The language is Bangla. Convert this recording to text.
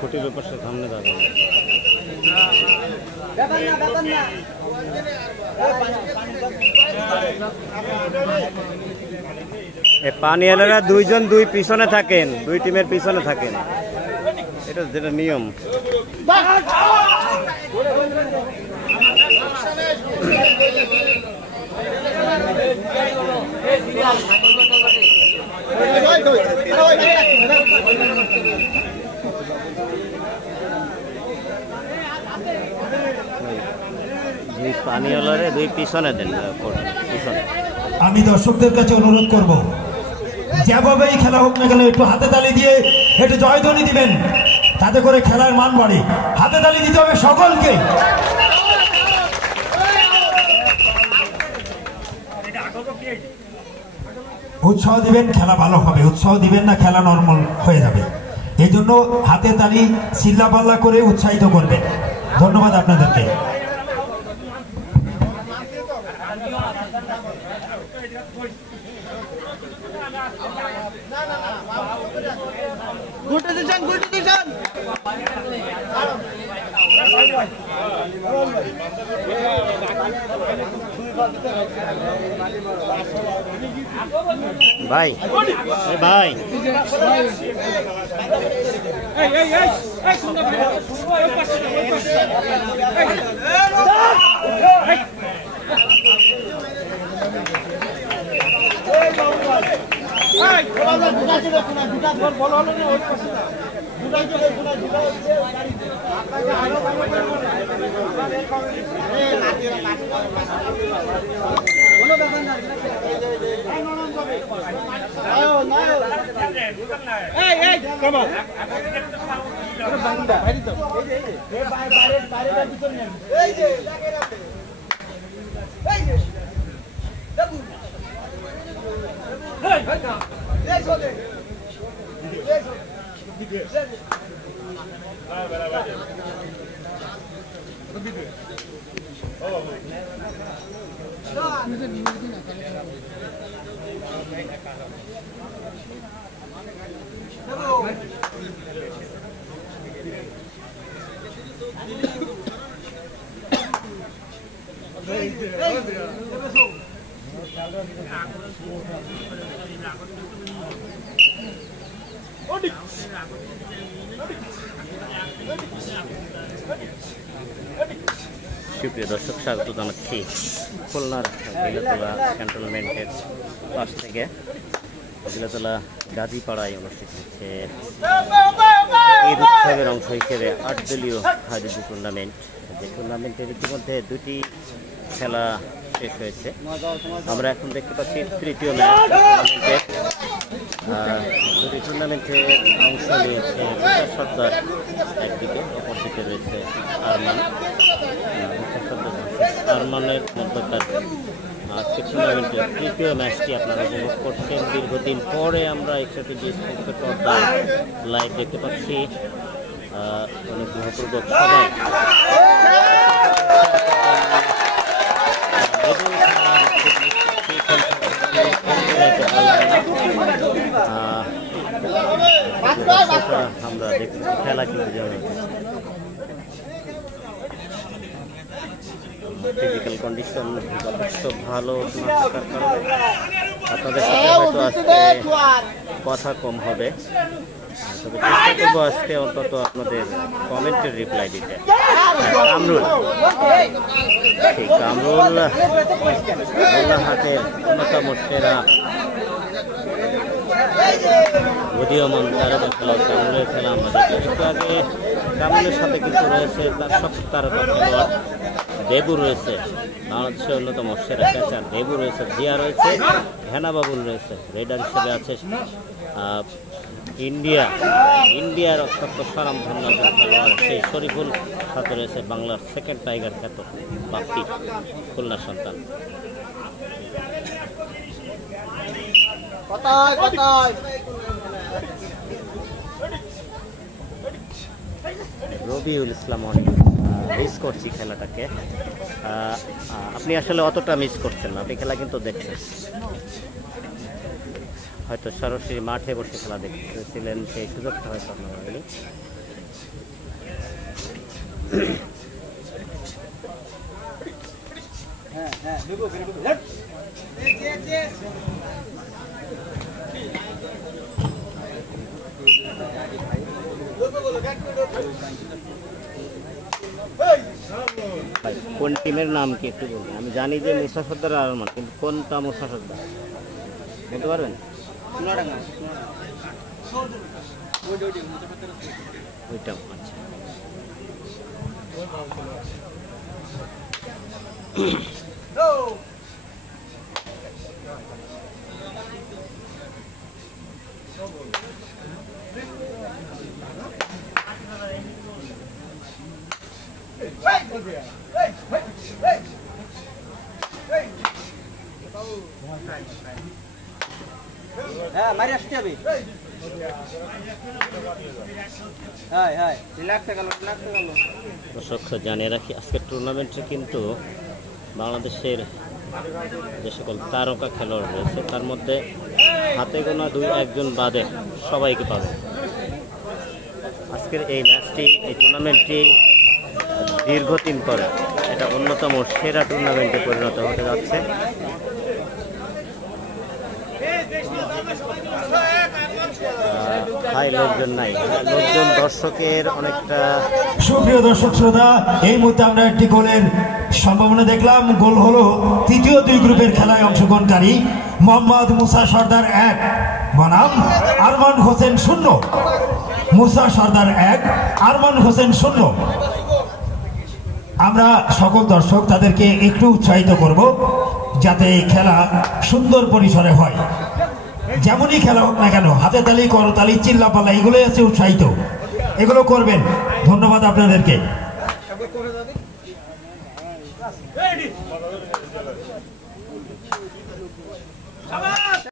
খুঁটির উপর সে সামনে যাবে। পানিওয়ালারা দুইজন দুই পিছনে থাকেন, দুই টিমের পিছনে থাকেন, এটা যেটা নিয়ম। পানিওয়ালারে দুই পিছনে দেন, পিছনে। আমি দর্শকদের কাছে অনুরোধ করব, যেভাবেই খেলা হোক না কেন একটু হাতে তালি দিয়ে একটু জয়ধ্বনি দিবেন, তাতে করে খেলার মান বাড়ে। হাতে তালি দিতে হবে সকলকে। উৎসাহ দিবেন, খেলা ভালো হবে। উৎসাহ দিবেন না, খেলা নর্মাল হয়ে যাবে। এই জন্য হাতে তালি চিল্লাপাল্লা করে উৎসাহিত করবেন। ধন্যবাদ আপনাদেরকে। ভাই ভাই সুপ্রিয় দর্শক, স্বাগত জানাচ্ছি খুলনার গিলাতলা ক্যান্টনমেন্টের পাশ থেকে। গিলাতলা গাজীপাড়ায় অনুষ্ঠিত হচ্ছে ঈদ উৎসবের অংশ হিসেবে ৮ দলীয় হাজির টুর্নামেন্ট। যে টুর্নামেন্টের ইতিমধ্যে দুটি খেলা শেষ হয়েছে। আমরা এখন দেখতে পাচ্ছি তৃতীয় ম্যাচ টুর্নামেন্টের। দুটি টুর্নামেন্টে অংশ নিয়েছে সর্দার একদিকে, অপরদিকে রয়েছে আরমান। আরমানের মধ্যকার আজকে টুর্নামেন্টের তৃতীয় ম্যাচটি আপনারা উপভোগ করছেন। দীর্ঘদিন পরে আমরা একসাথে পর্দায় লাইভ দেখতে পাচ্ছি। অনেক মহপূর্বক সবাই আমরা দেখছি খেলা কিন্তু যেমন ফিজিক্যাল কন্ডিশন যথেষ্ট ভালো না থাকার কারণে আপনাদের সাথে হয়তো আজকে কথা কম হবে, তবে চেষ্টা করবো আজকে অন্তত আপনাদের কমেন্টের রিপ্লাই দিতে। কামরুল, সেই কামরুল হাটের অন্যতম সেরা উদীয়মান তারকা খেলোয়াড় কামরুলের খেলা আমরা দেখি। একটু আগে কামরুলের সাথে কিন্তু রয়েছে তার সব তারকা খেলোয়াড়। দেবু রয়েছে বাংলাদেশের অন্যতম সেরা ক্যাচার, দেবু রয়েছে, জিয়া রয়েছে, হেনা বাবুল রয়েছে, রেডার হিসেবে আছে ইন্ডিয়ার অত্যন্ত স্বনামধন্য একজন খেলোয়াড় সেই শরীফুল, সাথে রয়েছে বাংলার সেকেন্ড টাইগার খ্যাত বাপ্পি, খুলনার সন্তান। রবিউল ইসলাম অনেক মিস করছি খেলাটাকে। আপনি আসলে অতটা মিস করছেন না, আপনি খেলা কিন্তু দেখছেন, হয়তো সরাসরি মাঠে বসে খেলা দেখতেছিলেন, সেই সুযোগটা হয়তো আপনার হয়নি। কোন টিমের নাম কি একটু বলুন? আমি জানি যে মুসা সর্দার আর আরমান, কিন্তু কোনটা মুসা সর্দার বলতে পারবেন? ওইটা আচ্ছা। দর্শক জানিয়ে রাখি, আজকের টুর্নামেন্টে কিন্তু বাংলাদেশের যে সকল তারকা খেলোয়াড় রয়েছে তার মধ্যে হাতে গোনা 2-1 বাদে সবাইকে পাবে। আজকের এই ম্যাচটি, এই টুর্নামেন্টটি দীর্ঘদিন পরে এটা অন্যতম সেরা টুর্নামেন্টে পরিণত হতে যাচ্ছে। লোকজন নাই, লোকজন দর্শকের অনেকটা। সুপ্রিয় দর্শক শ্রোতা, এই মুহূর্তে আমরা একটি গোলের সম্ভাবনা দেখলাম। গোল হলো তৃতীয় 2 গ্রুপের খেলায় অংশগ্রহণকারী মোহাম্মদ মুসা সর্দার 1 বনাম আরমান হোসেন 0। মুসা সর্দার 1, আরমান হোসেন 0। আমরা সকল দর্শক তাদেরকে একটু উৎসাহিত করব যাতে খেলা সুন্দর পরিসরে হয়। যেমনই খেলা হোক না কেন, হাতে তালি, করতালি, চিল্লাপাল্লা এগুলোই আছে উৎসাহিত, এগুলো করবেন। ধন্যবাদ আপনাদেরকে। Come on!